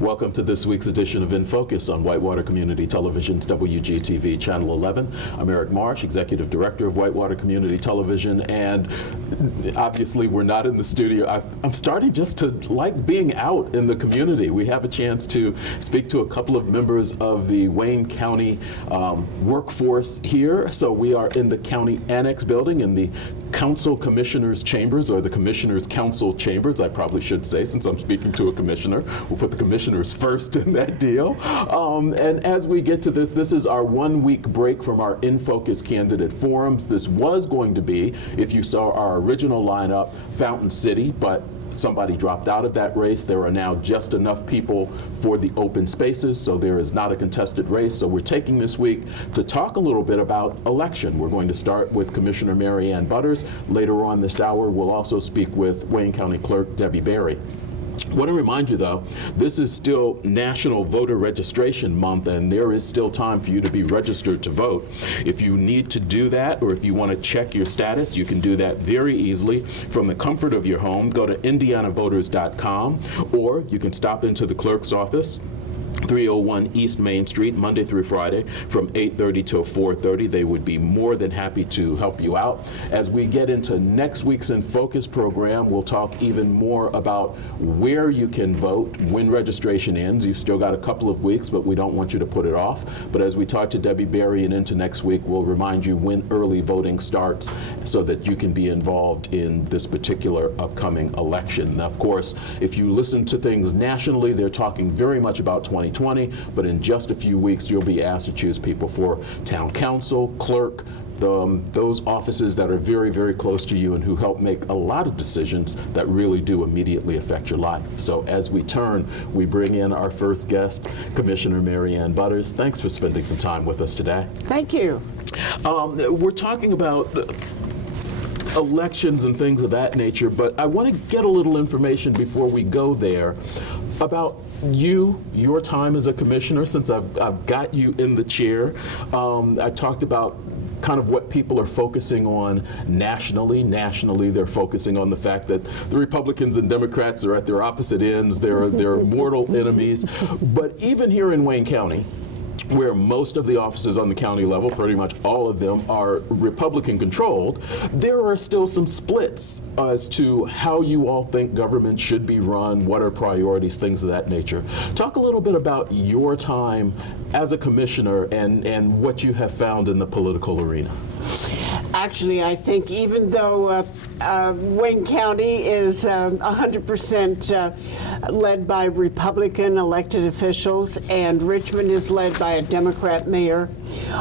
Welcome to this week's edition of In Focus on Whitewater Community Television's WGTV Channel 11. I'm Eric Marsh, Executive Director of Whitewater Community Television, and obviously we're not in the studio. I'm starting just to like being out in the community. We have a chance to speak to a couple of members of the Wayne County workforce here. So we are in the County Annex Building in the Council Commissioners Chambers, or the Commissioners Council Chambers, I probably should say, since I'm speaking to a commissioner. We'll put the commissioners first in that deal. And as we get to this is our 1 week break from our In Focus candidate forums. This was going to be, if you saw our original lineup, Fountain City, but somebody dropped out of that race. There are now just enough people for the open spaces, so there is not a contested race. So we're taking this week to talk a little bit about election. We're going to start with Commissioner Mary Ann Butters. Later on this hour, we'll also speak with Wayne County Clerk Debbie Berry. I want to remind you, though, this is still National Voter Registration Month, and there is still time for you to be registered to vote. If you need to do that, or if you want to check your status, you can do that very easily from the comfort of your home. Go to indianavoters.com, or you can stop into the clerk's office, 301 East Main Street, Monday through Friday from 8:30 till 4:30. They would be more than happy to help you out. As we get into next week's In Focus program, we'll talk even more about where you can vote when registration ends. You've still got a couple of weeks, but we don't want you to put it off. But as we talk to Debbie Berry and into next week, we'll remind you when early voting starts so that you can be involved in this particular upcoming election. Now, of course, if you listen to things nationally, they're talking very much about 2020, but in just a few weeks, you'll be asked to choose people for town council, clerk, those offices that are very, very close to you and who help make a lot of decisions that really do immediately affect your life. So as we turn, we bring in our first guest, Commissioner Mary Ann Butters. Thanks for spending some time with us today. Thank you. We're talking about elections and things of that nature, but I want to get a little information before we go there about your time as a commissioner, since I've got you in the chair. I talked about kind of what people are focusing on nationally. Nationally, they're focusing on the fact that the Republicans and Democrats are at their opposite ends. They're mortal enemies. But even here in Wayne County, where most of the offices on the county level, pretty much all of them, are Republican controlled, there are still some splits as to how you all think government should be run, what are priorities, things of that nature. Talk a little bit about your time as a commissioner and what you have found in the political arena. Actually, I think even though Wayne County is 100% led by Republican elected officials and Richmond is led by a Democrat mayor,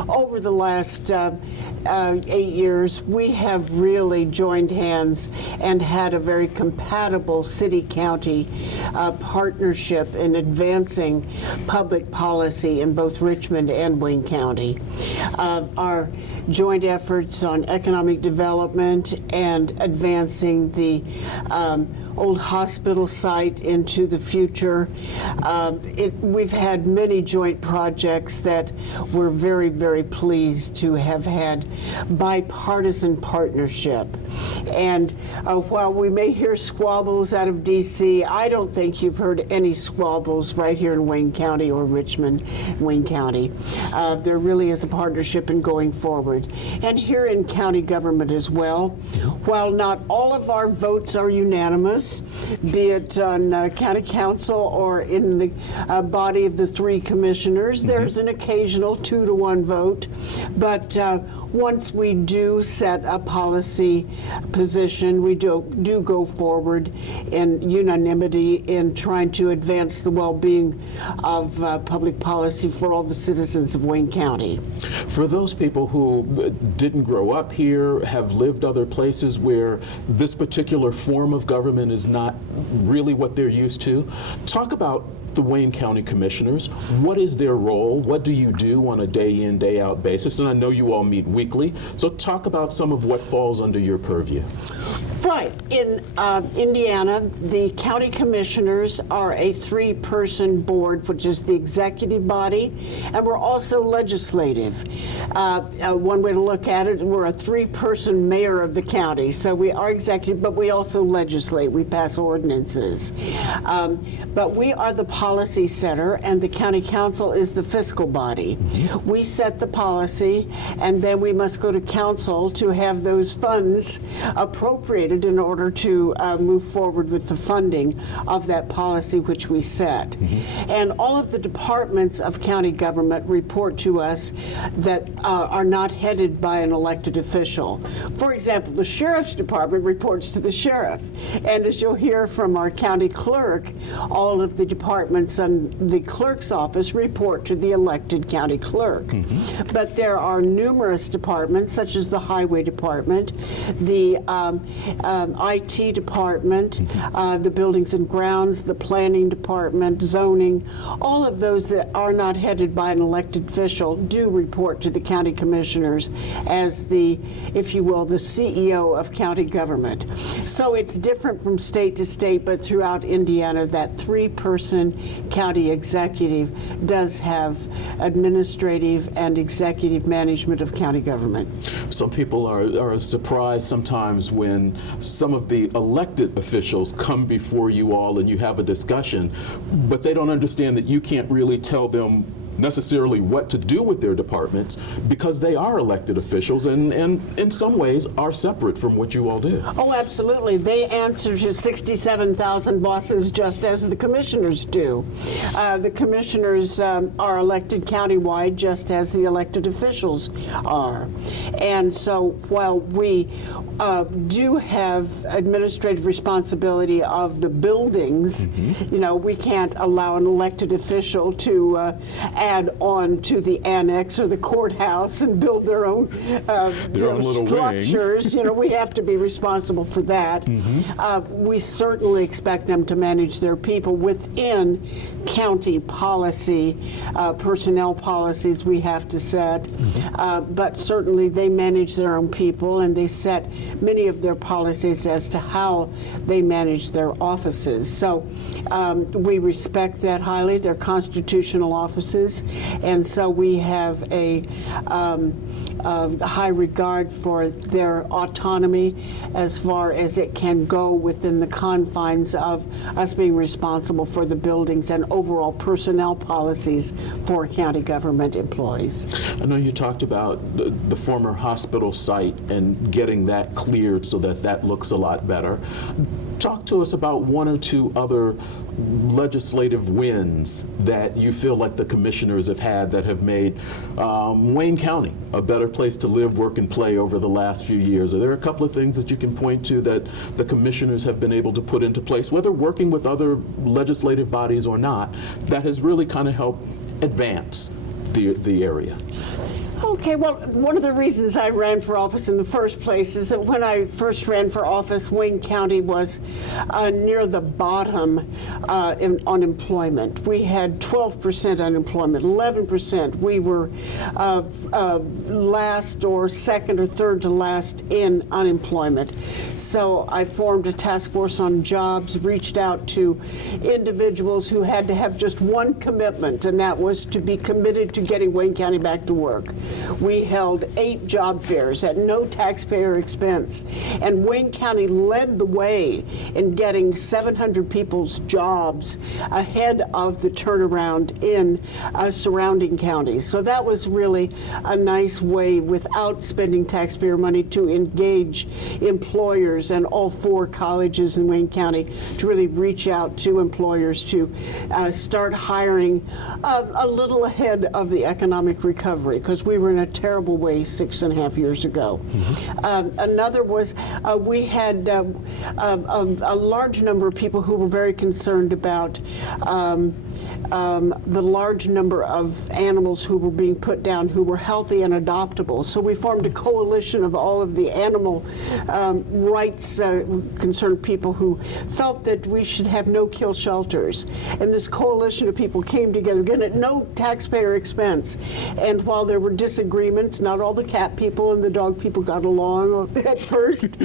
over the last 8 years, we have really joined hands and had a very compatible city-county partnership in advancing public policy in both Richmond and Wayne County. Our joint efforts on economic development and advancing the old hospital site into the future. We've had many joint projects that we're very, very pleased to have had bipartisan partnership. And while we may hear squabbles out of D.C., I don't think you've heard any squabbles right here in Wayne County or Richmond, Wayne County. There really is a partnership in going forward. And here in county government as well, while not all of our votes are unanimous, be it on county council or in the body of the three commissioners, there's an occasional 2-to-1 vote. But once we do set a policy position, we do go forward in unanimity in trying to advance the well-being of public policy for all the citizens of Wayne County. For those people who didn't grow up here, have lived other places where this particular form of government is not really what they're used to, talk about the Wayne County Commissioners. What is their role? What do you do on a day in, day out basis? And I know you all meet weekly, so talk about some of what falls under your purview. Right. In Indiana, the county commissioners are a 3-person board, which is the executive body, and we're also legislative. One way to look at it, we're a 3-person mayor of the county. So we are executive, but we also legislate. We pass ordinances. But we are the policy setter, and the county council is the fiscal body. We set the policy, and then we must go to council to have those funds appropriated in order to move forward with the funding of that policy which we set. And all of the departments of county government report to us that are not headed by an elected official. For example, the sheriff's department reports to the sheriff, and as you'll hear from our county clerk, all of the departments and the clerk's office report to the elected county clerk. But there are numerous departments, such as the highway department, the IT department, the buildings and grounds, the planning department, zoning, all of those that are not headed by an elected official do report to the county commissioners as the, if you will, the CEO of county government. So it's different from state to state, but throughout Indiana, that 3-person county executive does have administrative and executive management of county government. Some people are surprised sometimes when some of the elected officials come before you all and you have a discussion, but they don't understand that you can't really tell them necessarily what to do with their departments because they are elected officials and in some ways are separate from what you all do. Oh, absolutely. They answer to 67,000 bosses just as the commissioners do. The commissioners are elected countywide just as the elected officials are. And so while we do have administrative responsibility of the buildings, you know, we can't allow an elected official to add on to the annex or the courthouse and build their own, little structures. You know, we have to be responsible for that. We certainly expect them to manage their people within county policy, personnel policies we have to set. But certainly they manage their own people, and they set many of their policies as to how they manage their offices. So we respect that highly. They're constitutional offices, and so we have a high regard for their autonomy as far as it can go within the confines of us being responsible for the buildings and overall personnel policies for county government employees. I know you talked about the former hospital site and getting that cleared so that that looks a lot better. Talk to us about one or two other legislative wins that you feel like the commissioners have had that have made Wayne County a better place to live, work, and play over the last few years. Are there a couple of things that you can point to that the commissioners have been able to put into place, whether working with other legislative bodies or not, that has really kind of helped advance the area? Okay, well, one of the reasons I ran for office in the first place is that when I first ran for office, Wayne County was near the bottom in unemployment. We had 12% unemployment, 11%. We were last or second or third to last in unemployment. So I formed a task force on jobs, reached out to individuals who had to have just one commitment, and that was to be committed to getting Wayne County back to work. We held 8 job fairs at no taxpayer expense, and Wayne County led the way in getting 700 people's jobs ahead of the turnaround in surrounding counties. So that was really a nice way, without spending taxpayer money, to engage employers and all 4 colleges in Wayne County to really reach out to employers to start hiring a little ahead of the economic recovery, because we were in a terrible way 6.5 years ago. Another was we had a large number of people who were very concerned about the large number of animals who were being put down who were healthy and adoptable. So we formed a coalition of all of the animal rights concerned people who felt that we should have no-kill shelters. And this coalition of people came together, again, at no taxpayer expense. And while there were disagreements. Not all the cat people and the dog people got along at first,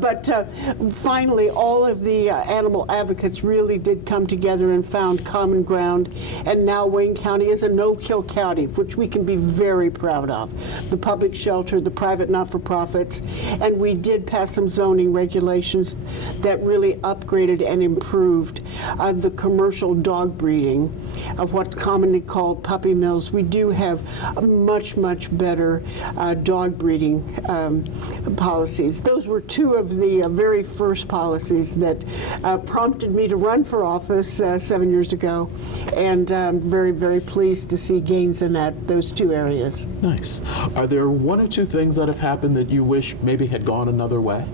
but finally all of the animal advocates really did come together and found common ground, and now Wayne County is a no-kill county, which we can be very proud of. The public shelter, the private not-for-profits, and we did pass some zoning regulations that really upgraded and improved the commercial dog breeding of what commonly called puppy mills. We do have a much, much better dog breeding policies. Those were two of the very first policies that prompted me to run for office 7 years ago, and I'm very, very pleased to see gains in those two areas. Nice. Are there one or two things that have happened that you wish maybe had gone another way?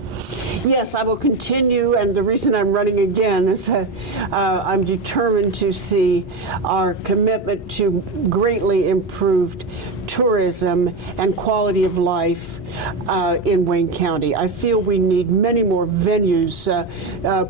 Yes, I will continue, and the reason I'm running again is I'm determined to see our commitment to greatly improved tourism and quality of life in Wayne County. I feel we need many more venues,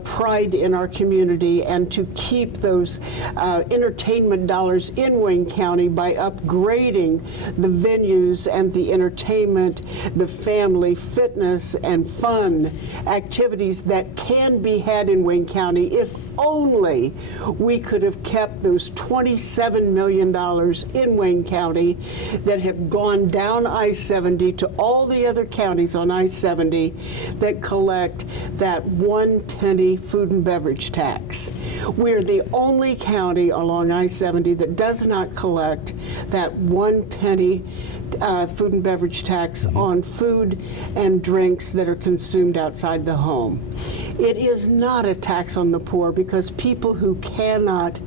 pride in our community, and to keep those entertainment dollars in Wayne County by upgrading the venues and the entertainment, the family, fitness, and fun activities that can be had in Wayne County if only we could have kept those $27 million in Wayne County that have gone down I-70 to all the other counties on I-70 that collect that 1 penny food and beverage tax. We're the only county along I-70 that does not collect that 1 penny food and beverage tax on food and drinks that are consumed outside the home. It is not a tax on the poor because people who cannot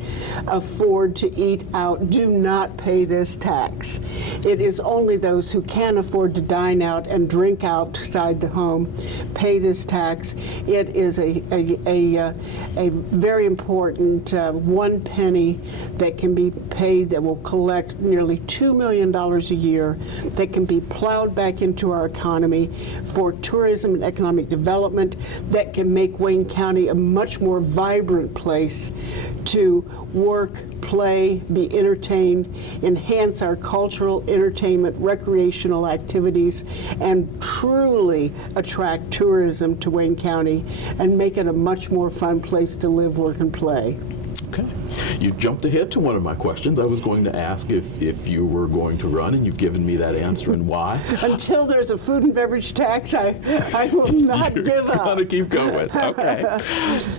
afford to eat out do not pay this tax. It is only those who can afford to dine out and drink outside the home pay this tax. It is a very important 1 penny that can be paid that will collect nearly $2 million a year that can be plowed back into our economy for tourism and economic development that can make Wayne County a much more vibrant place to work, play, be entertained, enhance our cultural, entertainment, recreational activities, and truly attract tourism to Wayne County and make it a much more fun place to live, work, and play. Okay. You jumped ahead to one of my questions. I was going to ask if you were going to run, and you've given me that answer and why. Until there's a food and beverage tax, I will not give up. You're going to keep going. Okay.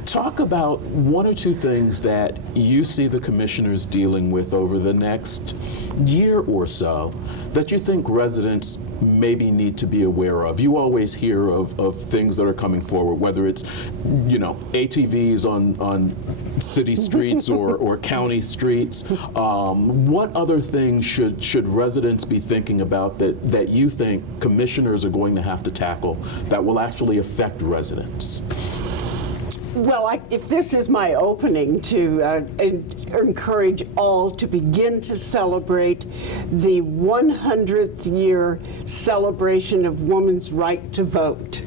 Talk about one or two things that you see the commissioners dealing with over the next year or so that you think residents maybe need to be aware of. You always hear of things that are coming forward, whether it's, ATVs on city streets or county streets. What other things should residents be thinking about that you think commissioners are going to have to tackle that will actually affect residents? Well, if this is my opening to encourage all to begin to celebrate the 100th year celebration of women's right to vote.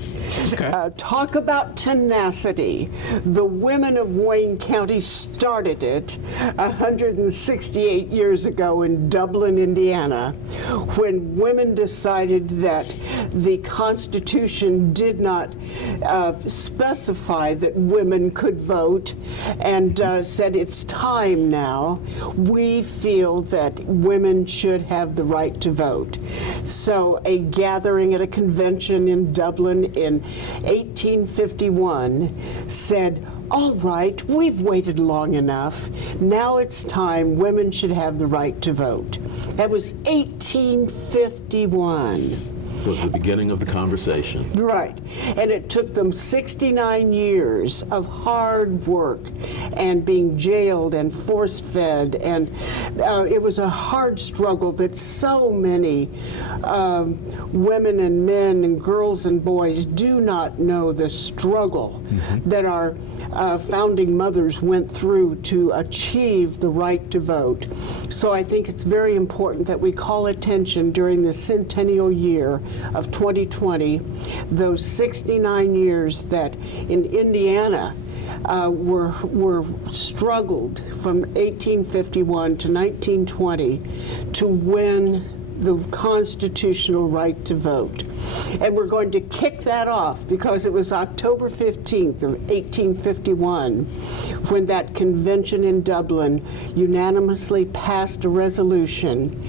Okay. Talk about tenacity. The women of Wayne County started it 168 years ago in Dublin, Indiana, when women decided that the Constitution did not specify that women could vote, and said it's time now. We feel that women should have the right to vote. So a gathering at a convention in Dublin in 1851 said, all right, we've waited long enough. Now it's time women should have the right to vote. That was 1851. It was the beginning of the conversation. Right. And it took them 69 years of hard work and being jailed and force-fed. And it was a hard struggle that so many women and men and girls and boys do not know the struggle that our founding mothers went through to achieve the right to vote. So I think it's very important that we call attention during the centennial year of 2020, those 69 years that in Indiana were struggled from 1851 to 1920 to win the constitutional right to vote. And we're going to kick that off because it was October 15th of 1851 when that convention in Dublin unanimously passed a resolution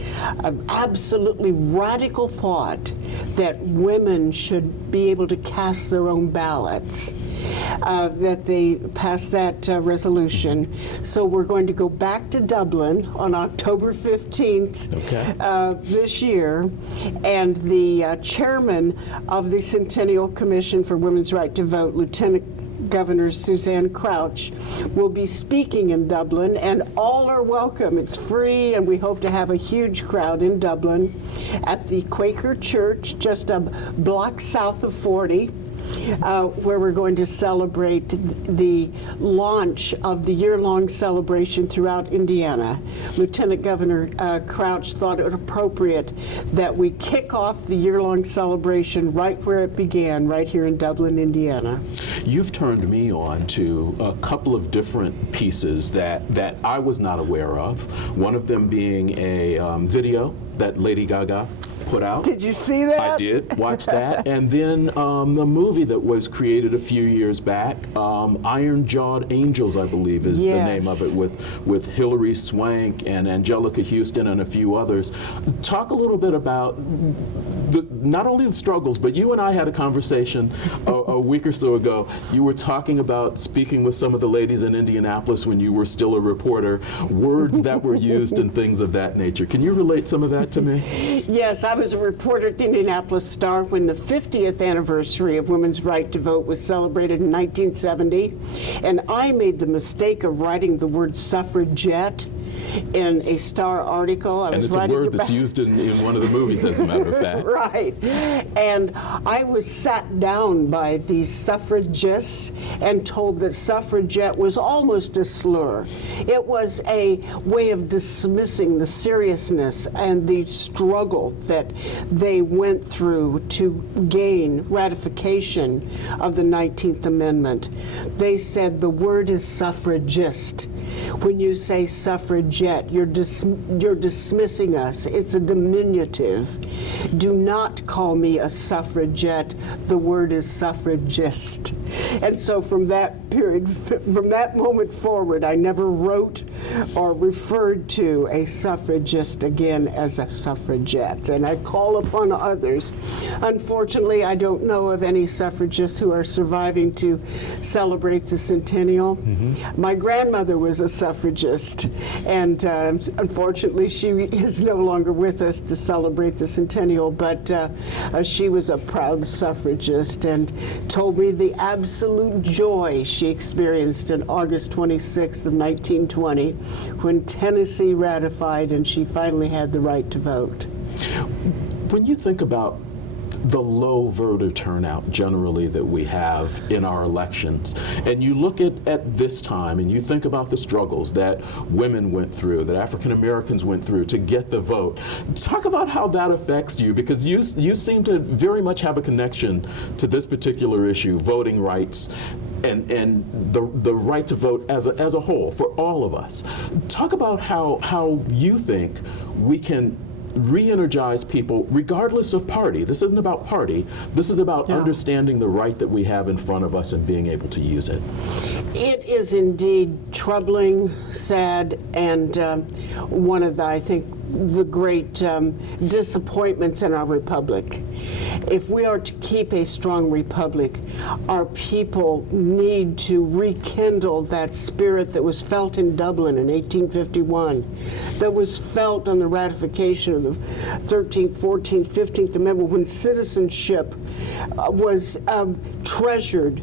of absolutely radical thought that women should be able to cast their own ballots. That they passed that resolution. So we're going to go back to Dublin on October 15th this year, and the chairman of the Centennial Commission for Women's Right to Vote, Lieutenant Governor Suzanne Crouch, will be speaking in Dublin, and all are welcome. It's free, and we hope to have a huge crowd in Dublin at the Quaker Church, just a block south of 40. Where we're going to celebrate the launch of the year-long celebration throughout Indiana. Lieutenant Governor Crouch thought it appropriate that we kick off the year-long celebration right where it began, right here in Dublin, Indiana. You've turned me on to a couple of different pieces that I was not aware of, one of them being a video that Lady Gaga put out. Did you see that? I did watch that. And then the movie that was created a few years back, Iron-Jawed Angels, I believe is the name of it, with Hilary Swank and Angelica Houston and a few others. Talk a little bit about not only the struggles, but you and I had a conversation a week or so ago. You were talking about speaking with some of the ladies in Indianapolis when you were still a reporter, words that were used and things of that nature. Can you relate some of that to me? Yes, I was a reporter at the Indianapolis Star when the 50th anniversary of women's right to vote was celebrated in 1970, and I made the mistake of writing the word suffragette in a Star article. And it's a word that's used in one of the movies, as a matter of fact. Right. And I was sat down by these suffragists and told that suffragette was almost a slur. It was a way of dismissing the seriousness and the struggle that they went through to gain ratification of the 19th Amendment. They said the word is suffragist. When you say suffragette, you're dismissing us. It's a diminutive. Do not call me a suffragette. The word is suffragist. And so from that period, from that moment forward, I never wrote or referred to a suffragist again as a suffragette. And I call upon others. Unfortunately, I don't know of any suffragists who are surviving to celebrate the centennial. My grandmother was a suffragist, and unfortunately she is no longer with us to celebrate the centennial, but she was a proud suffragist and told me the absolute joy she experienced on August 26th of 1920 when Tennessee ratified and she finally had the right to vote. When you think about the low voter turnout generally that we have in our elections, and you look at this time and you think about the struggles that women went through, that African Americans went through to get the vote, talk about how that affects you, because you seem to very much have a connection to this particular issue, voting rights and the right to vote as a whole for all of us. Talk about how you think we can re-energize people regardless of party. This isn't about party. This is about understanding the right that we have in front of us and being able to use it. It is indeed troubling, sad, and one of the, I think, the great disappointments in our republic. If we are to keep a strong republic, our people need to rekindle that spirit that was felt in Dublin in 1851, that was felt on the ratification of the 13th, 14th, 15th Amendment, when citizenship was treasured,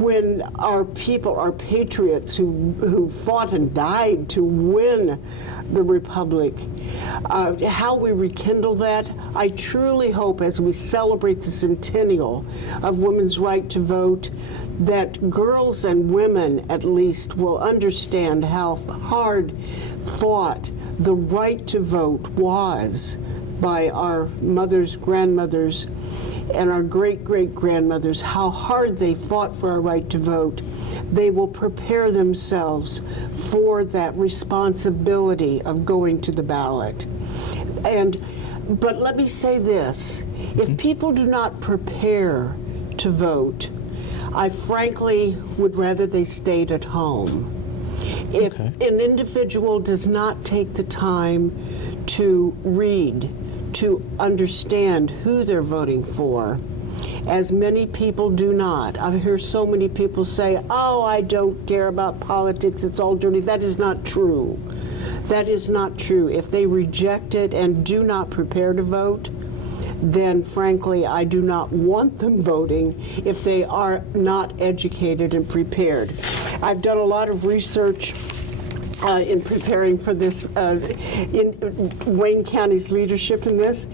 when our people, our patriots who fought and died to win the republic, how we rekindle that. I truly hope as we celebrate the centennial of women's right to vote, that girls and women at least will understand how hard fought the right to vote was by our mothers, grandmothers, and our great-great-grandmothers, how hard they fought for our right to vote. They will prepare themselves for that responsibility of going to the ballot. But let me say this, if people do not prepare to vote, I frankly would rather they stayed at home. If an individual does not take the time to read, to understand who they're voting for, as many people do not. I hear so many people say, oh, I don't care about politics, it's all dirty. That is not true. That is not true. If they reject it and do not prepare to vote, then frankly, I do not want them voting if they are not educated and prepared. I've done a lot of research in preparing for this, in Wayne County's leadership in this.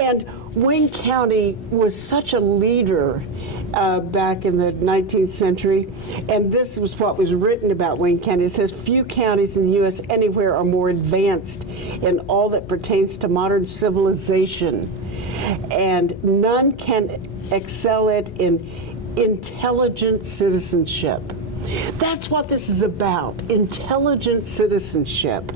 And Wayne County was such a leader back in the 19th century, and this was what was written about Wayne County. It says, few counties in the U.S. anywhere are more advanced in all that pertains to modern civilization, and none can excel it in intelligent citizenship. That's what this is about, intelligent citizenship.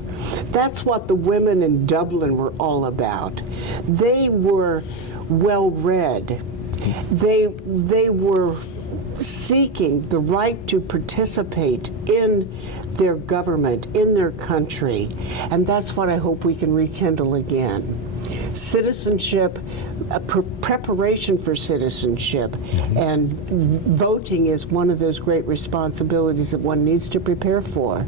That's what the women in Dublin were all about. They were well-read. They were seeking the right to participate in their government, in their country, and that's what I hope we can rekindle again. Citizenship, preparation for citizenship, and voting is one of those great responsibilities that one needs to prepare for.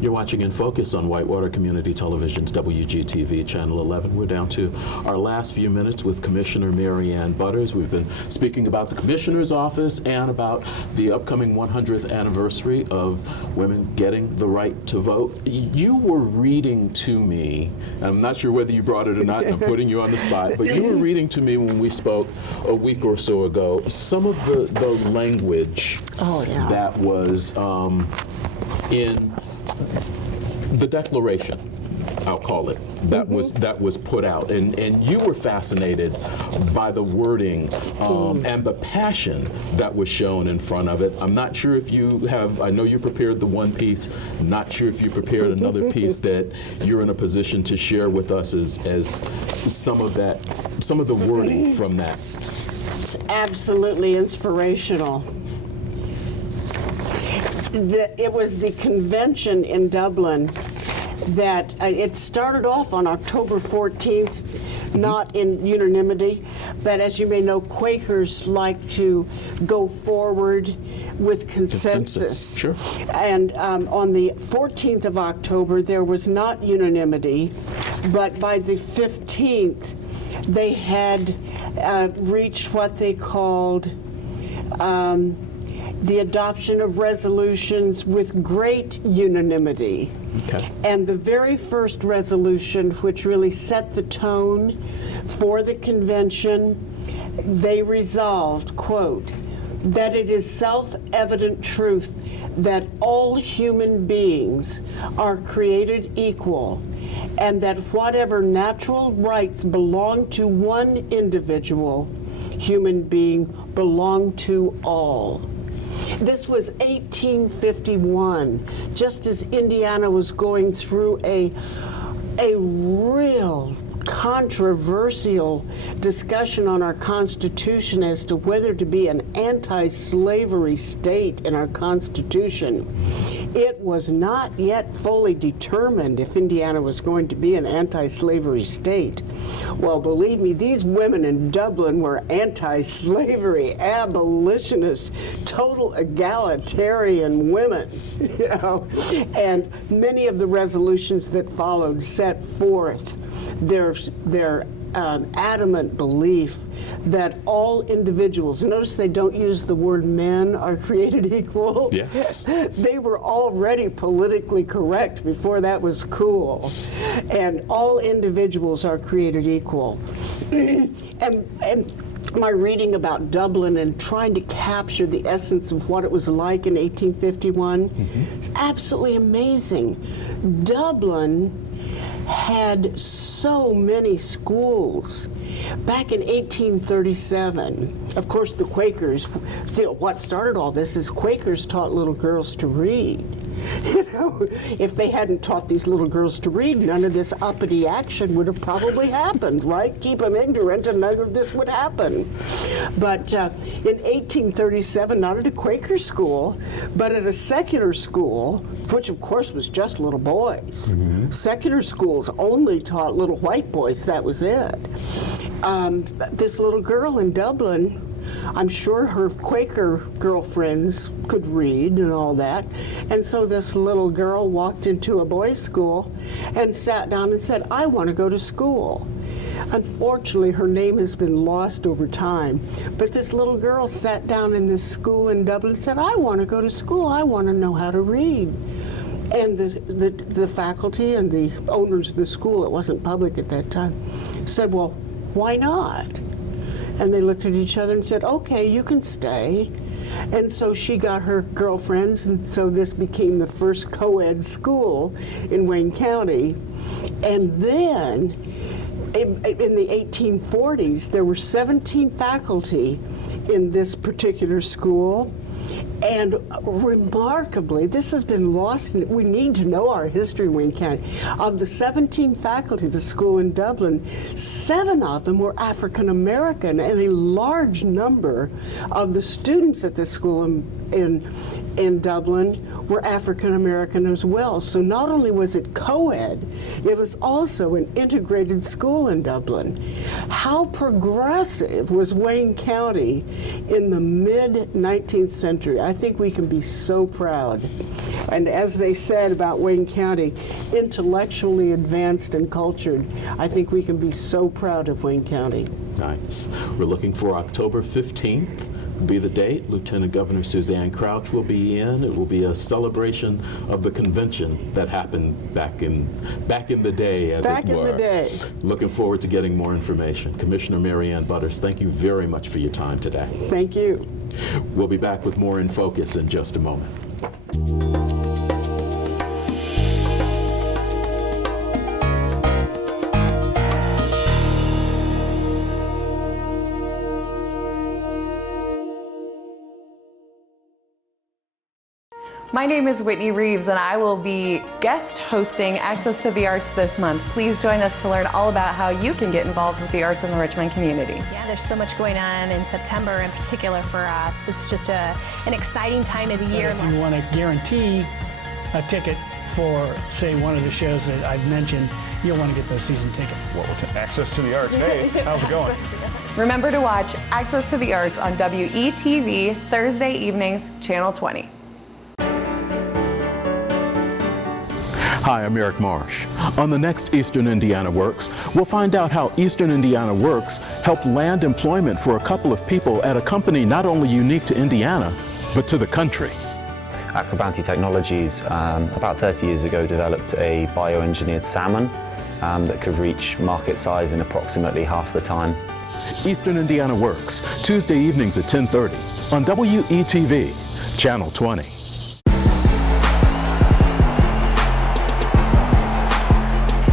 You're watching In Focus on Whitewater Community Television's WGTV Channel 11. We're down to our last few minutes with Commissioner Mary Ann Butters. We've been speaking about the Commissioner's Office and about the upcoming 100th anniversary of women getting the right to vote. You were reading to me, I'm not sure whether you brought it or not, and I'm putting you on the spot, but you were reading to me when we spoke a week or so ago some of the language that was in the declaration, I'll call it, that was put out, and you were fascinated by the wording and the passion that was shown in front of it. I'm not sure if you have, I know you prepared the one piece, not sure if you prepared another piece that you're in a position to share with us as some of the wording from that. It's absolutely inspirational. It was the convention in Dublin that it started off on October 14th, not in unanimity, but as you may know, Quakers like to go forward with consensus. Sure. And on the 14th of October, there was not unanimity, but by the 15th, they had reached what they called the adoption of resolutions with great unanimity. Okay. And the very first resolution, which really set the tone for the convention, they resolved, quote, that it is self-evident truth that all human beings are created equal, and that whatever natural rights belong to one individual human being belong to all. This was 1851, just as Indiana was going through a real controversial discussion on our Constitution as to whether to be an anti-slavery state in our Constitution. It was not yet fully determined if Indiana was going to be an anti-slavery state. Well, believe me, these women in Dublin were anti-slavery, abolitionists, total egalitarian women, you know. And many of the resolutions that followed set forth their adamant belief that all individuals, notice they don't use the word men are created equal. Yes. They were already politically correct before that was cool. And all individuals are created equal. And my reading about Dublin and trying to capture the essence of what it was like in 1851 is absolutely amazing. Dublin had so many schools. Back in 1837, of course, the Quakers, what started all this is Quakers taught little girls to read. You know, if they hadn't taught these little girls to read, none of this uppity action would have probably happened, right? Keep them ignorant and none of this would happen. But in 1837, not at a Quaker school, but at a secular school, which of course was just little boys. Mm-hmm. Secular schools only taught little white boys, that was it. This little girl in Dublin, I'm sure her Quaker girlfriends could read and all that. And so this little girl walked into a boys' school and sat down and said, I want to go to school. Unfortunately, her name has been lost over time. But this little girl sat down in this school in Dublin and said, I want to go to school. I want to know how to read. And the faculty and the owners of the school, it wasn't public at that time, said, well, why not? And they looked at each other and said, okay, you can stay. And so she got her girlfriends, and so this became the first co-ed school in Wayne County. And then in the 1840s, there were 17 faculty in this particular school. And remarkably, this has been lost. We need to know our history, Wayne County. Of the 17 faculty of the school in Dublin, 7 of them were African American, and a large number of the students at the school in Dublin were African American as well. So not only was it co-ed, it was also an integrated school in Dublin. How progressive was Wayne County in the mid-19th century? I think we can be so proud. And as they said about Wayne County, intellectually advanced and cultured, I think we can be so proud of Wayne County. Nice. We're looking for October 15th. Be the date. Lieutenant Governor Suzanne Crouch will be in. It will be a celebration of the convention that happened back in the day, as it were. Back in the day. Looking forward to getting more information. Commissioner Mary Ann Butters, thank you very much for your time today. Thank you. We'll be back with more In Focus in just a moment. My name is Whitney Reeves, and I will be guest hosting Access to the Arts this month. Please join us to learn all about how you can get involved with the arts in the Richmond community. Yeah, there's so much going on in September in particular for us. It's just an exciting time of the year. If you want to guarantee a ticket for, say, one of the shows that I've mentioned, you'll want to get those season tickets. Well, Access to the Arts. Hey, how's it going? Remember to watch Access to the Arts on WETV Thursday evenings, Channel 20. Hi, I'm Eric Marsh. On the next Eastern Indiana Works, we'll find out how Eastern Indiana Works helped land employment for a couple of people at a company not only unique to Indiana, but to the country. Acrobounty Technologies, about 30 years ago, developed a bioengineered salmon that could reach market size in approximately half the time. Eastern Indiana Works, Tuesday evenings at 10:30 on WETV, Channel 20.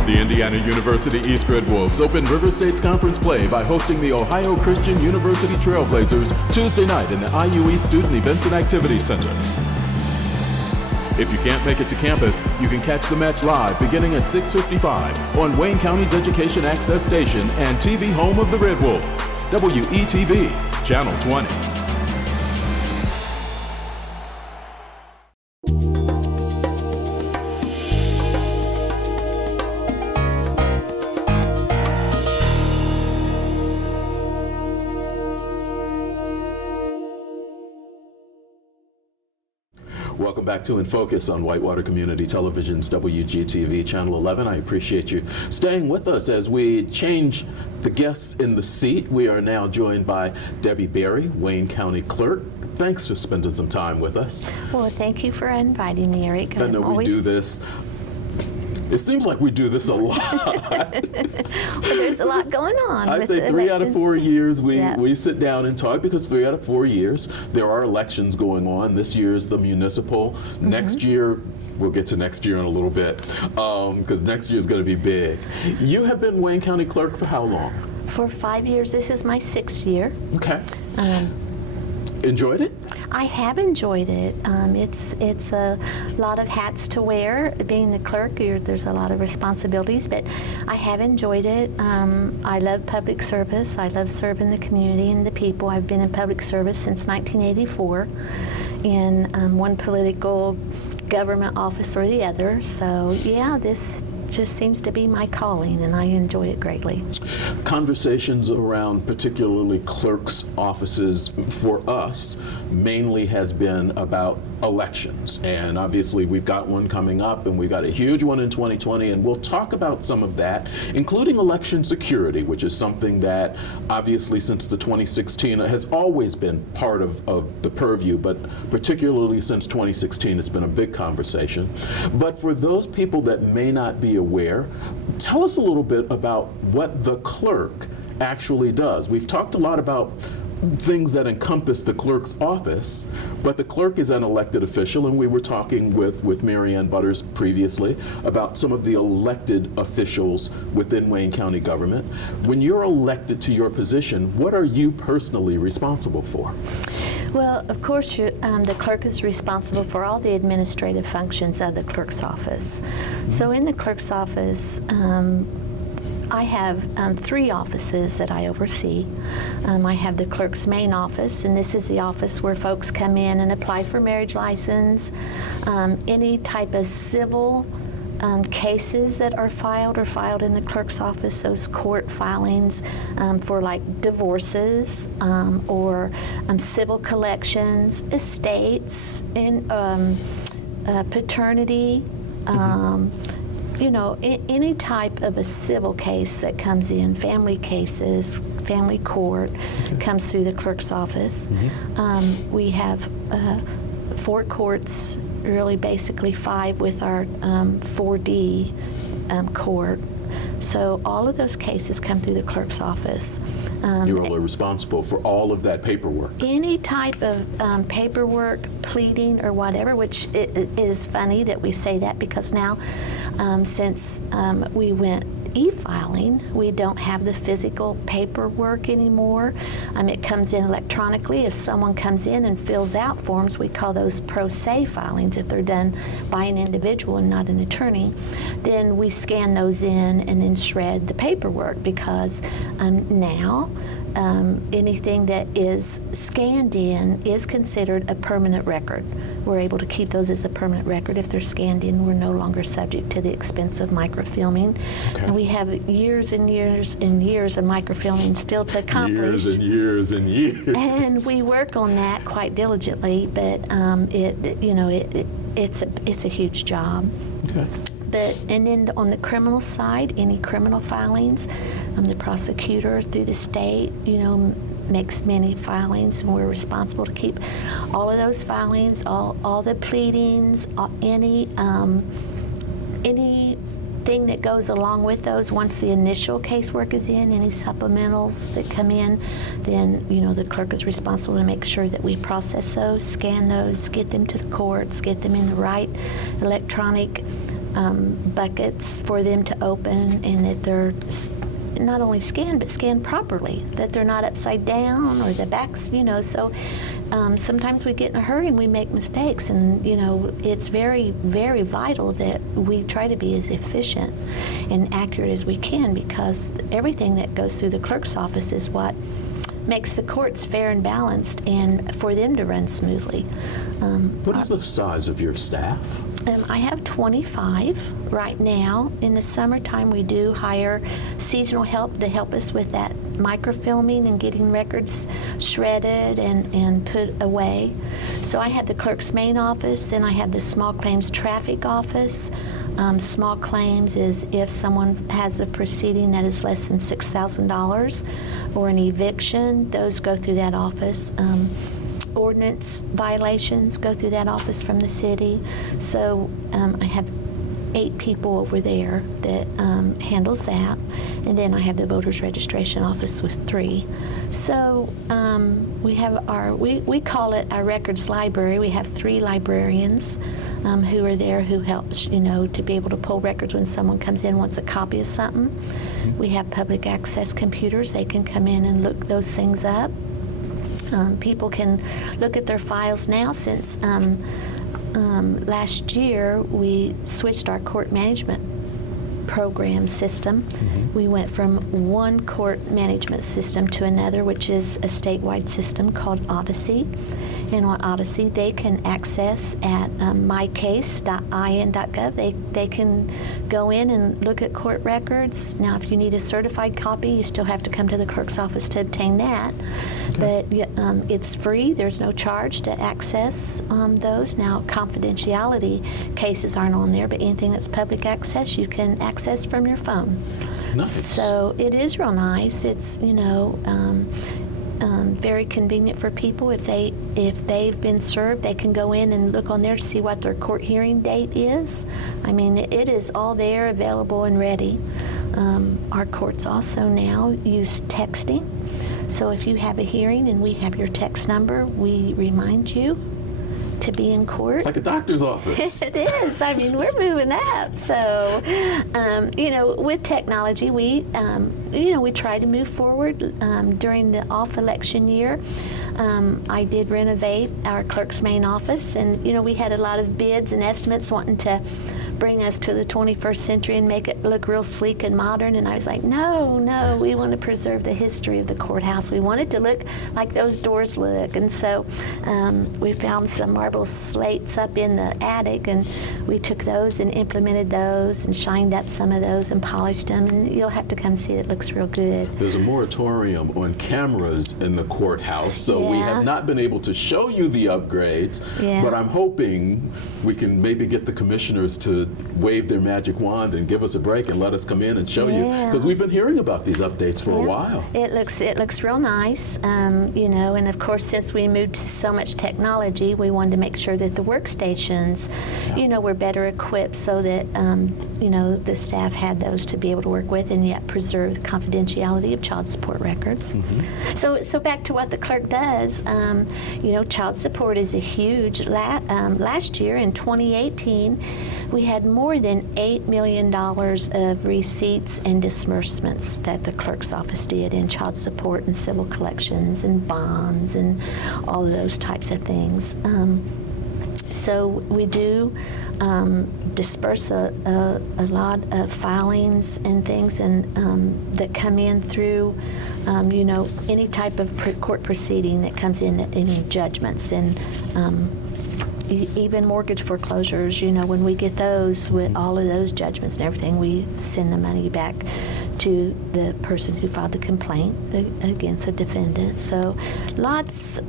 The Indiana University East Red Wolves opened River State's conference play by hosting the Ohio Christian University Trailblazers Tuesday night in the IUE Student Events and Activities Center. If you can't make it to campus, you can catch the match live beginning at 6:55 on Wayne County's Education Access Station and TV home of the Red Wolves, WETV, Channel 20. Welcome back to In Focus on Whitewater Community Television's WGTV Channel 11. I appreciate you staying with us as we change the guests in the seat. We are now joined by Debbie Berry, Wayne County Clerk. Thanks for spending some time with us. Well, thank you for inviting me, Eric. I know we do this. It seems like we do this a lot. Well, there's a lot going on. I with say the 3 out of 4 years Yeah. we sit down and talk, because 3 out of 4 years there are elections going on. This year is the municipal. Next year We'll get to next year in a little bit, because next year is going to be big. You have been Wayne County Clerk for how long? For 5 years. This is my 6th year. Okay. Enjoyed it? I have enjoyed it. It's a lot of hats to wear. Being the clerk, there's a lot of responsibilities, but I have enjoyed it. I love public service. I love serving the community and the people. I've been in public service since 1984 in one political government office or the other. So yeah, this just seems to be my calling, and I enjoy it greatly. Conversations around particularly clerks' offices for us mainly has been about elections, and obviously we've got one coming up, and we've got a huge one in 2020, and we'll talk about some of that, including election security, which is something that obviously since the 2016 has always been part of the purview, but particularly since 2016 it's been a big conversation. But for those people that may not be aware, tell us a little bit about what the clerk actually does. We've talked a lot about things that encompass the clerk's office, but the clerk is an elected official, and we were talking with Mary Ann Butters previously about some of the elected officials within Wayne County government. When you're elected to your position, what are you personally responsible for? Well, of course, the clerk is responsible for all the administrative functions of the clerk's office. So in the clerk's office, I have 3 offices that I oversee. I have the clerk's main office, and this is the office where folks come in and apply for marriage license, any type of civil cases that are filed in the clerk's office, those court filings for like divorces or civil collections, estates, and paternity, you know, any type of a civil case that comes in, family cases, family court, comes through the clerk's office. We have 4 courts, really basically 5 with our 4D court. So all of those cases come through the clerk's office. You all are responsible for all of that paperwork. Any type of paperwork, pleading, or whatever, which it is funny that we say that because now, since we went e-filing, we don't have the physical paperwork anymore. It comes in electronically. If someone comes in and fills out forms, we call those pro se filings if they're done by an individual and not an attorney. Then we scan those in and then shred the paperwork, because now anything that is scanned in is considered a permanent record. We're able to keep those as a permanent record. If they're scanned in, we're no longer subject to the expense of microfilming. Okay. And we have years and years and years of microfilming still to accomplish. Years and years and years. And we work on that quite diligently, but it's a huge job. Okay. And then on the criminal side, any criminal filings, the prosecutor through the state, makes many filings, and we're responsible to keep all of those filings, all the pleadings, anything that goes along with those. Once the initial casework is in, any supplementals that come in, then the clerk is responsible to make sure that we process those, scan those, get them to the courts, get them in the right electronic buckets for them to open, and that they're not only scanned, but scanned properly, that they're not upside down or the backs, so sometimes we get in a hurry and we make mistakes, and it's very, very vital that we try to be as efficient and accurate as we can, because everything that goes through the clerk's office is what makes the courts fair and balanced and for them to run smoothly. What is the size of your staff? I have 25 right now. In the summertime, we do hire seasonal help to help us with that microfilming and getting records shredded and put away. So I have the clerk's main office, then I have the small claims traffic office. Small claims is if someone has a proceeding that is less than $6,000 or an eviction, those go through that office. Ordinance violations go through that office from the city. So I have 8 people over there that handles that, and then I have the voters registration office with 3. So we have we call it our records library. We have 3 librarians who are there who helps, to be able to pull records when someone comes in and wants a copy of something. We have public access computers. They can come in and look those things up. People can look at their files now. Since last year we switched our court management program system. We went from one court management system to another, which is a statewide system called Odyssey. And on Odyssey, they can access at mycase.in.gov. They can go in and look at court records. Now, if you need a certified copy, you still have to come to the clerk's office to obtain that. Okay. But it's free. There's no charge to access those. Now, confidentiality cases aren't on there, but anything that's public access, you can access from your phone. Nice. So it is real nice. It's, very convenient for people. If they've been served, they can go in and look on there to see what their court hearing date is. I mean, it is all there, available and ready. Our courts also now use texting. So if you have a hearing and we have your text number, we remind you to be in court. Like a doctor's office. It is. I mean, we're moving up. So, with technology, we try to move forward. During the off-election year, I did renovate our clerk's main office, and, we had a lot of bids and estimates wanting to bring us to the 21st century and make it look real sleek and modern. And I was like, no, we want to preserve the history of the courthouse. We want it to look like those doors look. And so we found some marble slates up in the attic, and we took those and implemented those and shined up some of those and polished them. And you'll have to come see it. It looks real good. There's a moratorium on cameras in the courthouse, so we Yeah. have not been able to show you the upgrades, Yeah. but I'm hoping we can maybe get the commissioners to wave their magic wand and give us a break and let us come in and show you, Yeah. because we've been hearing about these updates for a while. It looks real nice, and of course, since we moved to so much technology, we wanted to make sure that the workstations, were better equipped so that, the staff had those to be able to work with and yet preserve the confidentiality of child support records. So back to what the clerk does, child support is a huge, last year in 2018, we had more than $8 million of receipts and disbursements that the clerk's office did in child support and civil collections and bonds and all of those types of things. So we do disperse a lot of filings and things that come in through, any type of court proceeding that comes in, any judgments and even mortgage foreclosures. When we get those, with all of those judgments and everything, we send the money back to the person who filed the complaint against the defendant. So lots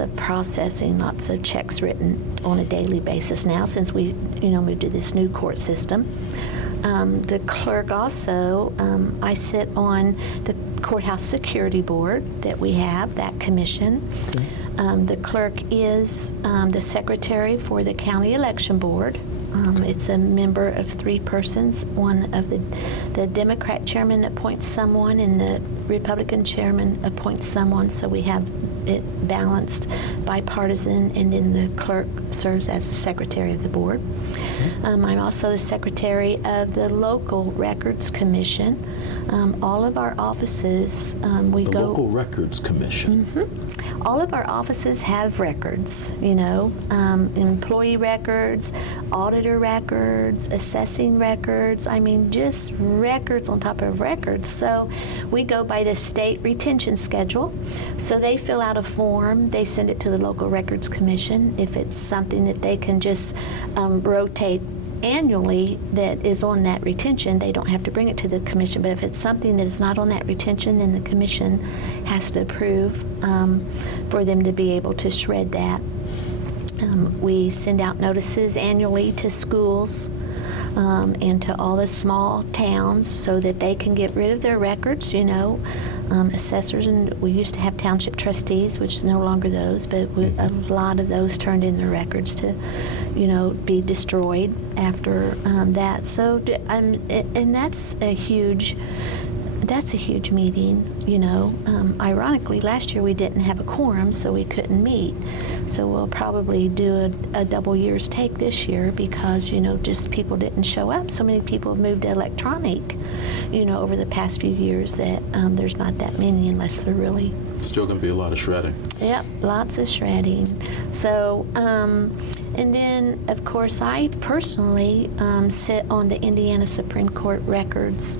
of processing, lots of checks written on a daily basis now since we moved to this new court system. The clerk also, I sit on the courthouse security board that we have, that commission. Okay. The clerk is the secretary for the county election board. It's a member of 3 persons. One of the Democrat chairman appoints someone and the Republican chairman appoints someone, so we have it balanced, bipartisan, and then the clerk serves as the secretary of the board. I'm also the secretary of the local records commission. All of our offices, the Local Records Commission. All of our offices have records, employee records, auditor records, assessing records, just records on top of records. So we go by the state retention schedule. So they fill out a form, they send it to the Local Records Commission. If it's something that they can just rotate annually that is on that retention, they don't have to bring it to the commission. But if it's something that is not on that retention, then the commission has to approve for them to be able to shred that. We send out notices annually to schools and to all the small towns so that they can get rid of their records, you know. Assessors, and we used to have township trustees, which is no longer those, but a lot of those turned in their records to, you know, be destroyed after that. So, and that's a huge meeting, you know. Ironically, last year we didn't have a quorum, so we couldn't meet. So we'll probably do a double year's take this year because, you know, just people didn't show up. So many people have moved to electronic, you know, over the past few years that there's not that many unless they're really... Still going to be a lot of shredding. Yep, lots of shredding. So, and then, of course, I personally sit on the Indiana Supreme Court Records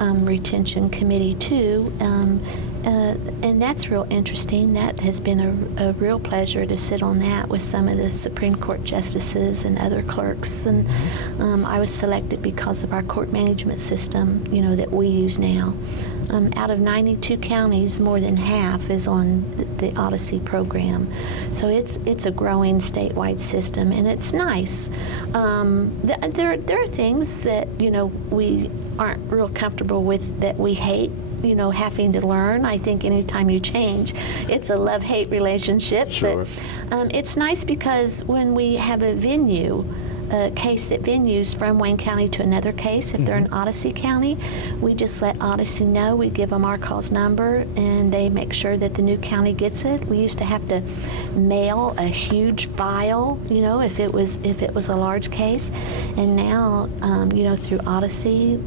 Retention Committee too, and that's real interesting. That has been a real pleasure to sit on that with some of the Supreme Court justices and other clerks. And I was selected because of our court management system, you know, that we use now. Out of 92 counties, more than half is on the Odyssey program. So it's a growing statewide system, and it's nice. There are things that, you know, we aren't real comfortable with, that we hate, you know, having to learn. I think anytime you change, it's a love-hate relationship. Sure. But it's nice because when we have a case that venues from Wayne County to another case, if they're in Odyssey County, we just let Odyssey know. We give them our call's number, and they make sure that the new county gets it. We used to have to mail a huge file, you know, if it was a large case, and now, you know, through Odyssey,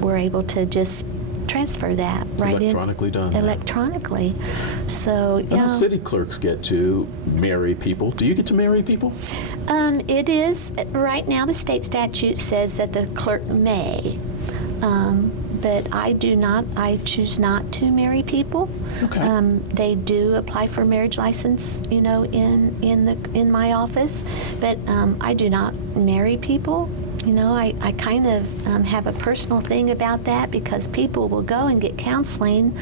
we're able to just transfer that It's right electronically done. Electronically. So, I know city clerks get to marry people. Do you get to marry people? It is, right now the state statute says that the clerk may, but I do not. I choose not to marry people. Okay. They do apply for a marriage license, you know, in my office, but I do not marry people. You know, I kind of have a personal thing about that because people will go and get counseling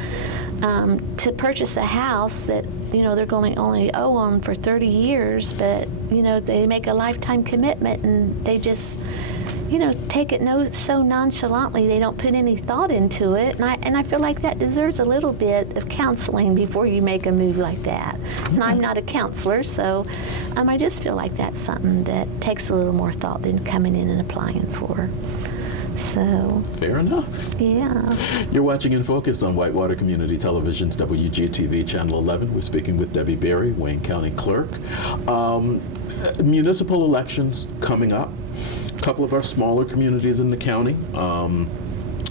to purchase a house that, you know, they're going to only owe on for 30 years, but, you know, they make a lifetime commitment and they just, you know, take it so nonchalantly. They don't put any thought into it, and I feel like that deserves a little bit of counseling before you make a move like that. And I'm not a counselor, so I just feel like that's something that takes a little more thought than coming in and applying for. So. Fair enough. Yeah. You're watching In Focus on Whitewater Community Television's WGTV Channel 11. We're speaking with Debbie Berry, Wayne County Clerk. Municipal elections coming up. A couple of our smaller communities in the county,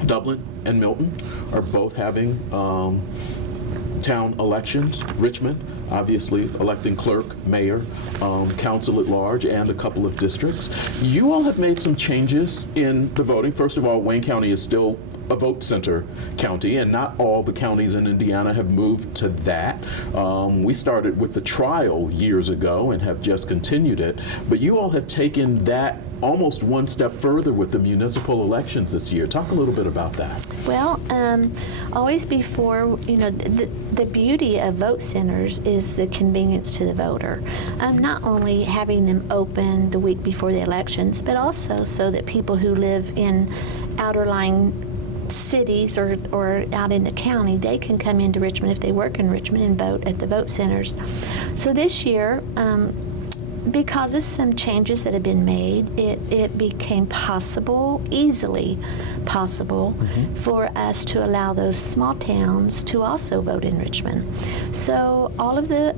Dublin and Milton, are both having town elections. Richmond, obviously, electing clerk, mayor, council at large, and a couple of districts. You all have made some changes in the voting. First of all, Wayne County is still a vote center county, and not all the counties in Indiana have moved to that. We started with the trial years ago and have just continued it, but you all have taken that almost one step further with the municipal elections this year. Talk a little bit about that. Well, always before, you know, the beauty of vote centers is the convenience to the voter. Not only having them open the week before the elections, but also so that people who live in outerlying cities or out in the county, they can come into Richmond if they work in Richmond and vote at the vote centers. So this year, because of some changes that have been made, it became easily possible for us to allow those small towns to also vote in Richmond. So all of the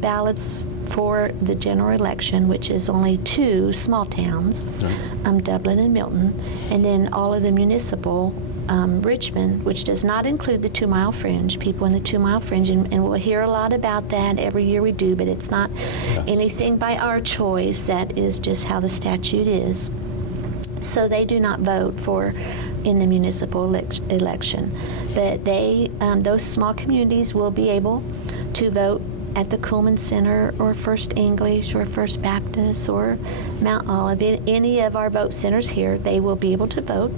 ballots for the general election, which is only 2 small towns, Dublin and Milton, and then all of the municipal, Richmond, which does not include the 2 Mile Fringe, people in the 2 Mile Fringe, and we'll hear a lot about that every year we do, but it's not anything by our choice. That is just how the statute is. So they do not vote in the municipal election, but those small communities will be able to vote at the Kuhlman Center or First English or First Baptist or Mount Olive. Any of our vote centers here, they will be able to vote.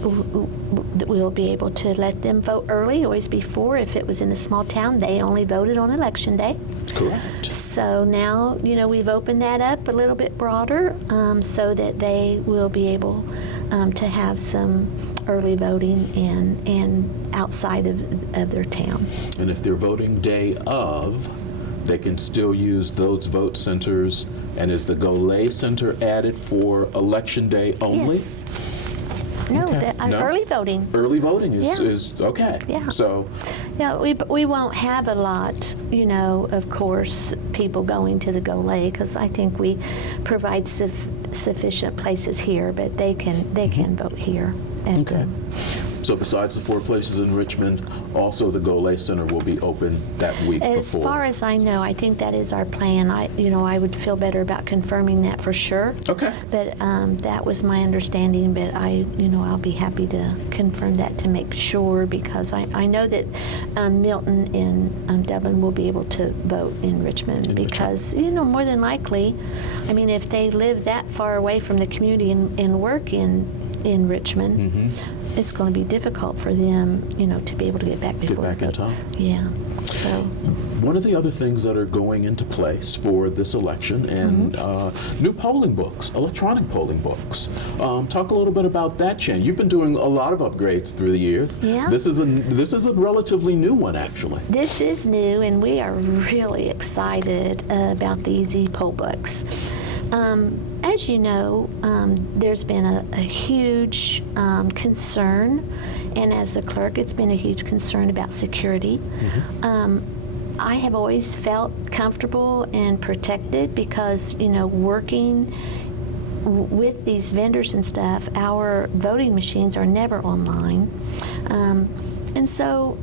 We'll be able to let them vote early. Always before, if it was in a small town, they only voted on election day. Correct. so now, we've opened that up a little bit broader so that they will be able to have some early voting and outside of their town. And if they're voting day of, they can still use those vote centers. And is the Golay Center added for election day only? Yes. No, No? early voting. Early voting is, Yeah. is okay. Yeah. So, Yeah, we won't have a lot, of course, people going to the Golay, because I think we provide sufficient places here, but they can vote here. okay. So besides the 4 places in Richmond, also the Golay Center will be open that week As before. far as I know, I think that is our plan. I would feel better about confirming that for sure. Okay. But that was my understanding. But I'll be happy to confirm that to make sure, because I know that Milton and Dublin will be able to vote in Richmond because more than likely, if they live that far away from the community and work in Richmond. It's going to be difficult for them, to be able to get back before. Get back in time. Yeah. So. One of the other things that are going into place for this election and new polling books, electronic polling books. Talk a little bit about that change. You've been doing a lot of upgrades through the years. Yeah. This is a relatively new one, actually. This is new, and we are really excited about these e-poll books. As you know, there's been a huge concern, and as the clerk, it's been a huge concern about security. I have always felt comfortable and protected because, working with these vendors and stuff, our voting machines are never online. And so,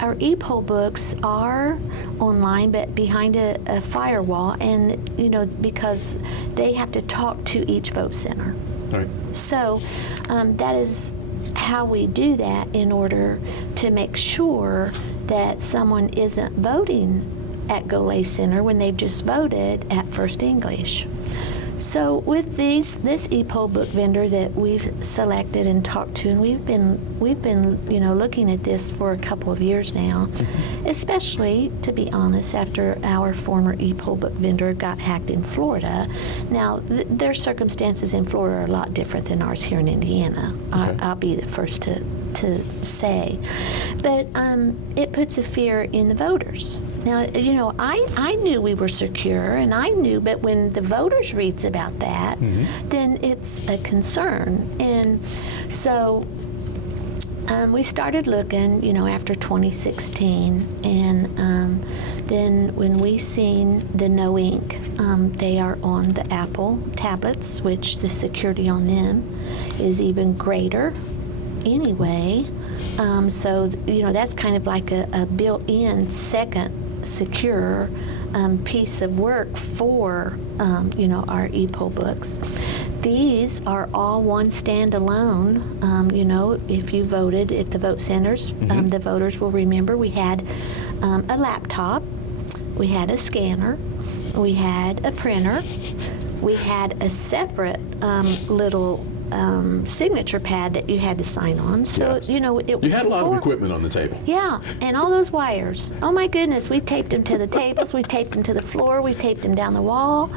our e-poll books are online, but behind a firewall, and, because they have to talk to each vote center. Right. So that is how we do that in order to make sure that someone isn't voting at Golay Center when they've just voted at First English. So with this e-poll book vendor that we've selected and talked to, and we've been looking at this for a couple of years now, especially, to be honest, after our former e-poll book vendor got hacked in Florida. Now their circumstances in Florida are a lot different than ours here in Indiana. Okay. I'll be the first to say, but it puts a fear in the voters. Now, I knew we were secure, and I knew, but when the voters reads about that, then it's a concern. And so we started looking, after 2016, and then when we seen the no ink, they are on the Apple tablets, which the security on them is even greater anyway. So, that's kind of like a built-in second secure piece of work for, our e-poll books. These are all one standalone. If you voted at the vote centers, the voters will remember we had a laptop, we had a scanner, we had a printer, we had a separate little signature pad that you had to sign on. So, Yes. it was You had a lot of equipment on the table. Yeah, and all those wires. Oh my goodness, we taped them to the tables, we taped them to the floor, we taped them down the wall.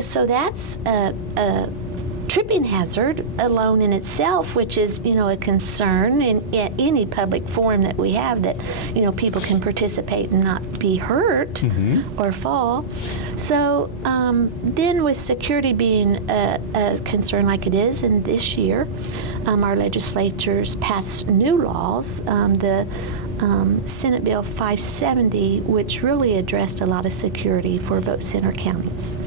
So that's a tripping hazard alone in itself, which is, a concern in any public forum that we have, that, people can participate and not be hurt or fall. So then with security being a concern like it is, and this year our legislatures passed new laws, the Senate Bill 570, which really addressed a lot of security for vote center counties.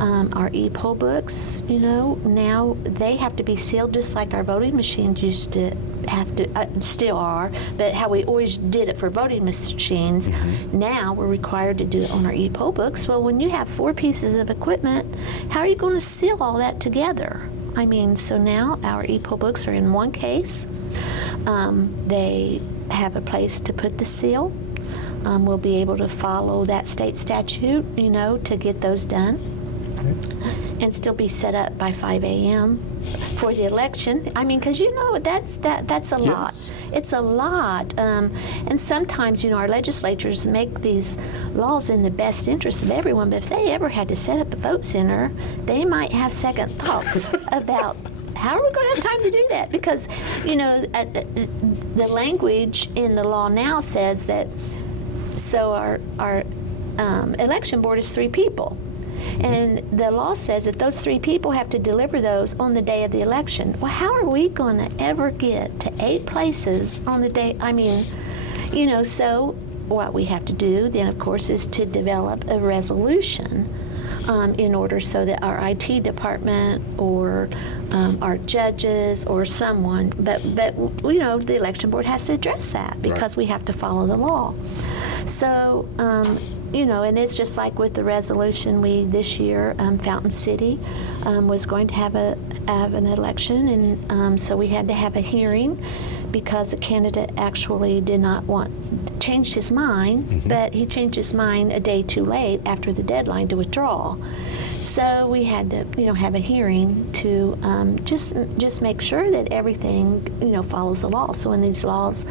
Our e-poll books, now they have to be sealed just like our voting machines used to have to, still are, but how we always did it for voting machines, now we're required to do it on our e-poll books. Well, when you have 4 pieces of equipment, how are you going to seal all that together? So now our e-poll books are in one case. They have a place to put the seal. We'll be able to follow that state statute, to get those done. and still be set up by 5 a.m. for the election. I mean, because that's a lot. Yes. It's a lot. And sometimes, our legislatures make these laws in the best interest of everyone, but if they ever had to set up a vote center, they might have second thoughts about how are we going to have time to do that? Because, the language in the law now says that, so our election board is 3 people. And the law says that those 3 people have to deliver those on the day of the election. Well, how are we going to ever get to 8 places on the day? I mean, so what we have to do then, of course, is to develop a resolution in order so that our IT department or our judges or someone, but the election board has to address that because we have to follow the law. So, and it's just like with the resolution this year, Fountain City was going to have an election, and so we had to have a hearing because a candidate actually changed his mind, but he changed his mind a day too late after the deadline to withdraw. So we had to, have a hearing to just make sure that everything, follows the law. So when these laws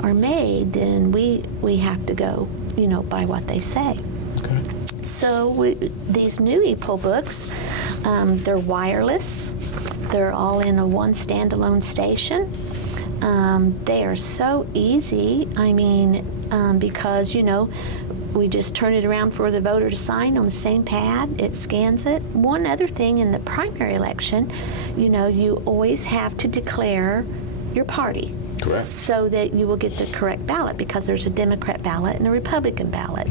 are made, then we have to go, by what they say. Okay. So these new e-poll books, they're wireless. They're all in one standalone station. They are so easy. I mean, because, we just turn it around for the voter to sign on the same pad. It scans it. One other thing in the primary election, you always have to declare your party. Correct. So that you will get the correct ballot, because there's a Democrat ballot and a Republican ballot.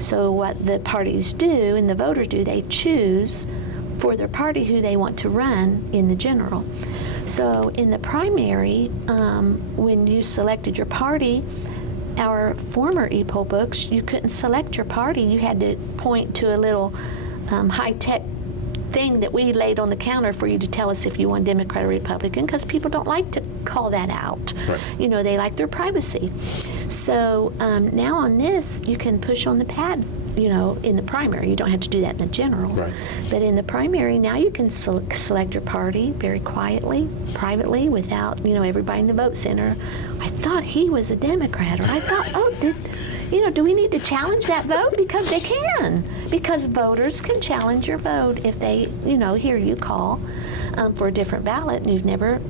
So what the parties do and the voters do, they choose for their party who they want to run in the general. So in the primary, when you selected your party, our former e-poll books, you couldn't select your party. You had to point to a little high-tech thing that we laid on the counter for you to tell us if you want Democrat or Republican, because people don't like to call that out. Right. They like their privacy. So now on this, you can push on the pad, in the primary. You don't have to do that in the general. Right. But in the primary, now you can select your party very quietly, privately, without, everybody in the vote center. I thought he was a Democrat, or I thought, do we need to challenge that vote? Because they can. Because voters can challenge your vote if they, hear you call for a different ballot and you've never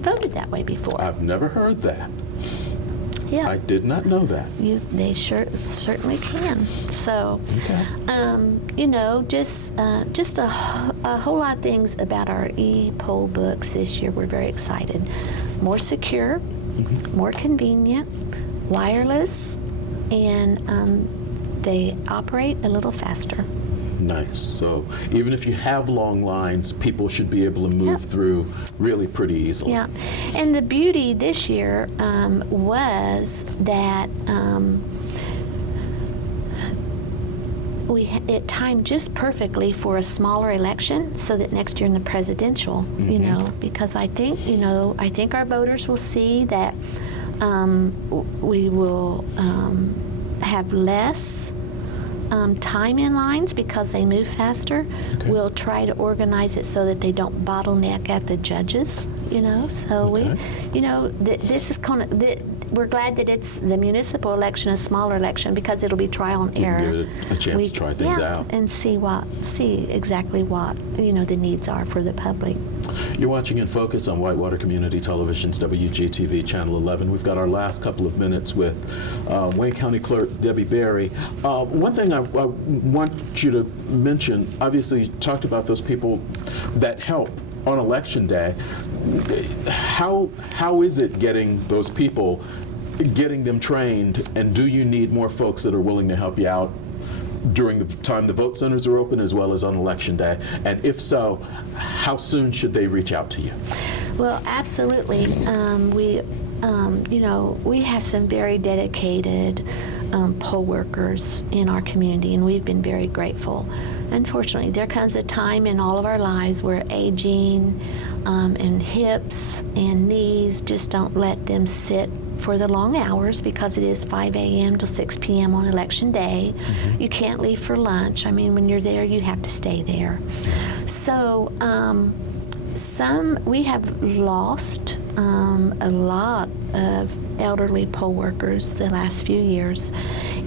voted that way before. I've never heard that. Yeah. I did not know that. They certainly can. So, just a whole lot of things about our e-poll books this year. We're very excited. More secure, more convenient, wireless, and they operate a little faster. Nice. So even if you have long lines, people should be able to move through really pretty easily. Yeah. And the beauty this year was that it timed just perfectly for a smaller election, so that next year in the presidential, because I think our voters will see that we will have less time in lines because they move faster. Okay. We'll try to organize it so that they don't bottleneck at the judges, So this is kind of, we're glad that it's the municipal election, a smaller election, because it'll be trial and error. Give it a chance to try things out. And see exactly what, the needs are for the public. You're watching In Focus on Whitewater Community Television's WGTV Channel 11. We've got our last couple of minutes with Wayne County Clerk Debbie Berry. One thing I want you to mention, obviously you talked about those people that help on Election Day. How is it getting those people, getting them trained, and do you need more folks that are willing to help you out during the time the vote centers are open as well as on Election Day? And if so, how soon should they reach out to you? Well, absolutely. We have some very dedicated poll workers in our community, and we've been very grateful. Unfortunately, there comes a time in all of our lives where aging and hips and knees just don't let them sit for the long hours because it is 5 a.m. till 6 p.m. on election day. You can't leave for lunch. I mean, when you're there, you have to stay there. So we have lost a lot of elderly poll workers the last few years,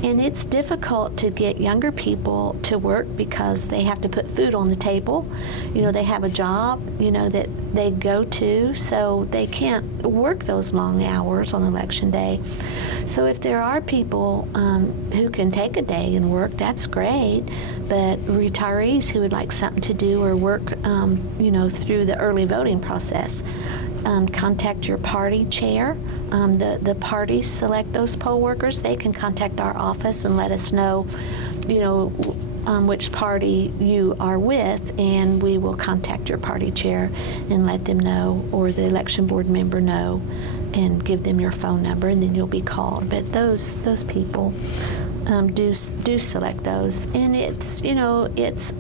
and it's difficult to get younger people to work because they have to put food on the table. You know, they have a job, you know, that they go to, so they can't work those long hours on election day. So if there are people who can take a day and work, that's great, but retirees who would like something to do or work, you know, through the early voting process, contact your party chair. The parties select those poll workers. They can contact our office and let us know, you know, which party you are with, and we will contact your party chair and let them know, or the election board member know, and give them your phone number, and then you'll be called. But those people do select those, and it's, you know, it's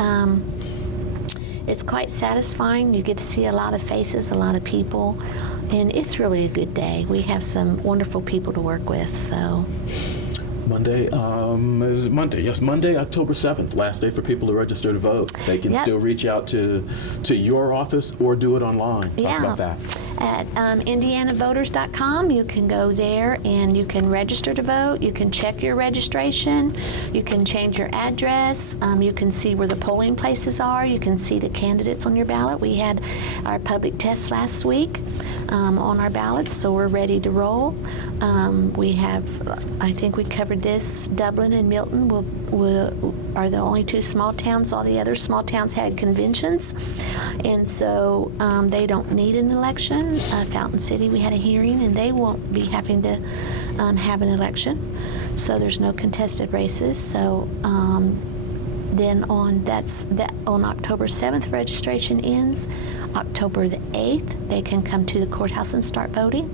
quite satisfying. You get to see a lot of faces, a lot of people, and it's really a good day. We have some wonderful people to work with, so. Monday, is it Monday? Yes, Monday, October 7th, last day for people to register to vote. They can still reach out to your office or do it online. Talk about that. At indianavoters.com, you can go there and you can register to vote. You can check your registration. You can change your address. You can see where the polling places are. You can see the candidates on your ballot. We had our public test last week on our ballots, so we're ready to roll. We have, I think we covered this, Dublin and Milton are the only two small towns. All the other small towns had conventions, and so they don't need an election. Fountain City, we had a hearing, and they won't be having to have an election, so there's no contested races. So then on October 7th, registration ends. October the 8th, they can come to the courthouse and start voting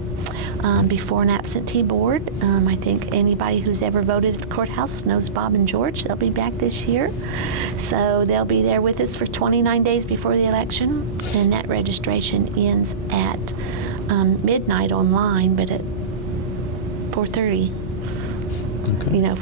before an absentee board. I think anybody who's ever voted at the courthouse knows Bob and George. They'll be back this year. So they'll be there with us for 29 days before the election, and that registration ends at midnight online, but at 4:30. Okay. You know,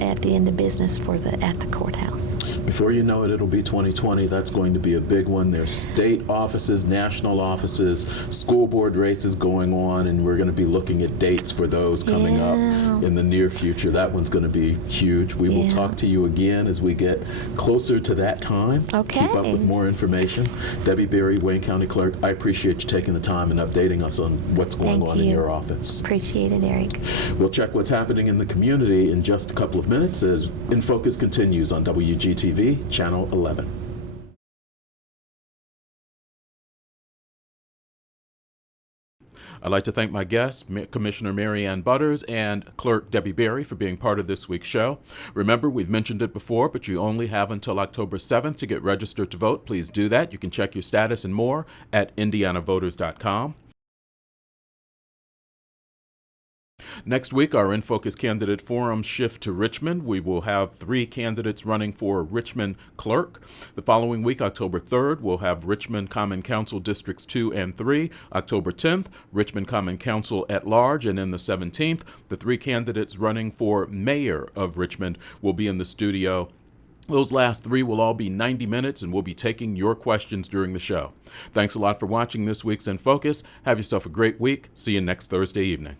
at the end of business at the courthouse. Before you know it, it'll be 2020. That's going to be a big one. There's state offices, national offices, school board races going on, and we're going to be looking at dates for those coming up in the near future. That one's going to be huge. We will talk to you again as we get closer to that time. Okay. Keep up with more information. Debbie Berry, Wayne County Clerk, I appreciate you taking the time and updating us on what's going on in your office. Appreciate it, Eric. We'll check what's happening in the community in just a couple of minutes as In Focus continues on WGTV, Channel 11. I'd like to thank my guests, Commissioner Mary Ann Butters and Clerk Debbie Berry, for being part of this week's show. Remember, we've mentioned it before, but you only have until October 7th to get registered to vote. Please do that. You can check your status and more at indianavoters.com. Next week, our In Focus candidate forums shift to Richmond. We will have 3 candidates running for Richmond Clerk. The following week, October 3rd, we'll have Richmond Common Council Districts 2 and 3. October 10th, Richmond Common Council at large. And then the 17th, the 3 candidates running for mayor of Richmond will be in the studio. Those last 3 will all be 90 minutes, and we'll be taking your questions during the show. Thanks a lot for watching this week's In Focus. Have yourself a great week. See you next Thursday evening.